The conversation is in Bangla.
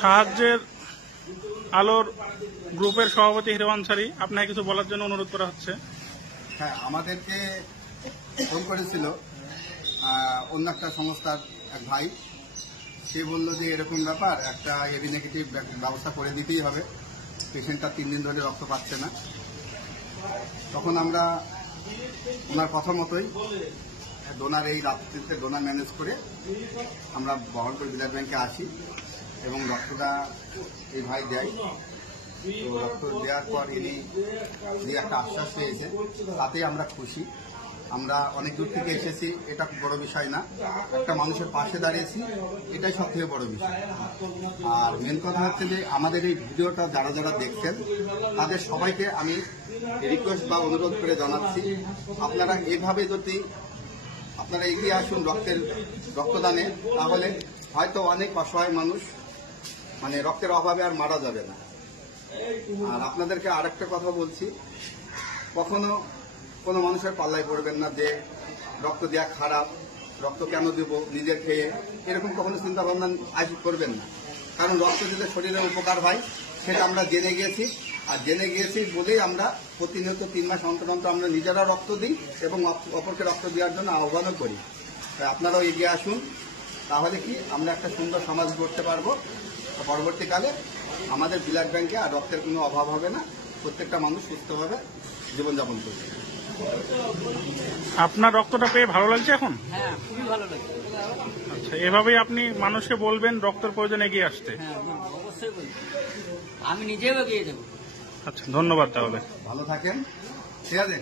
সাহায্যের আলোর গ্রুপের সভাপতি হিরো আনসারী, আপনাকে কিছু বলার জন্য অনুরোধ করা হচ্ছে। হ্যাঁ, আমাদেরকে ফোন করেছিল অন্য একটা সংস্থার এক ভাই। সে বলল যে এরকম ব্যাপার, একটা এবি নেগেটিভ ব্যবস্থা করে দিতেই হবে, পেশেন্টটা 3 দিন ধরে রক্ত পাচ্ছে না। তখন আমরা ওনার কথা মতোই ডোনার, এই রাত্রিতে ডোনার ম্যানেজ করে আমরা বহরমপুর ব্লাড ব্যাংকে আসি এবং রক্তটা এই ভাই দেয়। তো রক্ত দেওয়ার পর ইনি যে একটা আশ্বাস পেয়েছে, তাতেই আমরা খুশি। আমরা অনেক দূর থেকে এসেছি, এটা বড় বিষয় না, একটা মানুষের পাশে দাঁড়িয়েছি, এটাই সব থেকে বড় বিষয়। আর মেন কথা হচ্ছে যে আমাদের এই ভিডিওটা যারা যারা দেখছেন তাদের সবাইকে আমি রিকোয়েস্ট বা অনুরোধ করে জানাচ্ছি, আপনারা এইভাবে যদি আপনারা এগিয়ে আসুন রক্তদানে, তাহলে হয়তো অনেক অসহায় মানুষ রক্তের অভাবে আর মারা যাবে না। আর আপনাদেরকে আরেকটা কথা বলছি, কখনো কোনো মানুষের পাল্লায় পড়বেন না যে রক্ত দেওয়া খারাপ, রক্ত কেন দেব নিজের খেয়ে, এরকম কখনো চিন্তা ভাবনা আজ করবেন না। কারণ রক্ত দিলে শরীরের উপকার হয়, সেটা আমরা জেনে গিয়েছি। আর জেনে গিয়েছি বলেই আমরা প্রতিনিয়ত 3 মাস অন্তর অন্তর আমরা নিজেরা রক্ত দিই এবং অপরকে রক্ত দেওয়ার জন্য আহ্বানও করি। তাই আপনারাও এগিয়ে আসুন, তাহলে কি আমরা একটা সুন্দর সমাজ গড়তে পারবো। পরবর্তীকালে আমাদের ব্লাড ব্যাংকে আর রক্তের কোনো অভাব হবে না, প্রত্যেকটা মানুষ সুস্থভাবে জীবনযাপন করবে। আপনার রক্তটা পেয়ে ভালো লাগছে এখন? হ্যাঁ, খুবই ভালো লাগছে। আচ্ছা, এভাবেই আপনি মানুষকে বলবেন রক্তের প্রয়োজন এগিয়ে আসতে? হ্যাঁ, অবশ্যই বলবো, আমি নিজেও এগিয়ে যাবো। আচ্ছা, ধন্যবাদ। তাহলে ভালো থাকেন, ঠিক আছে।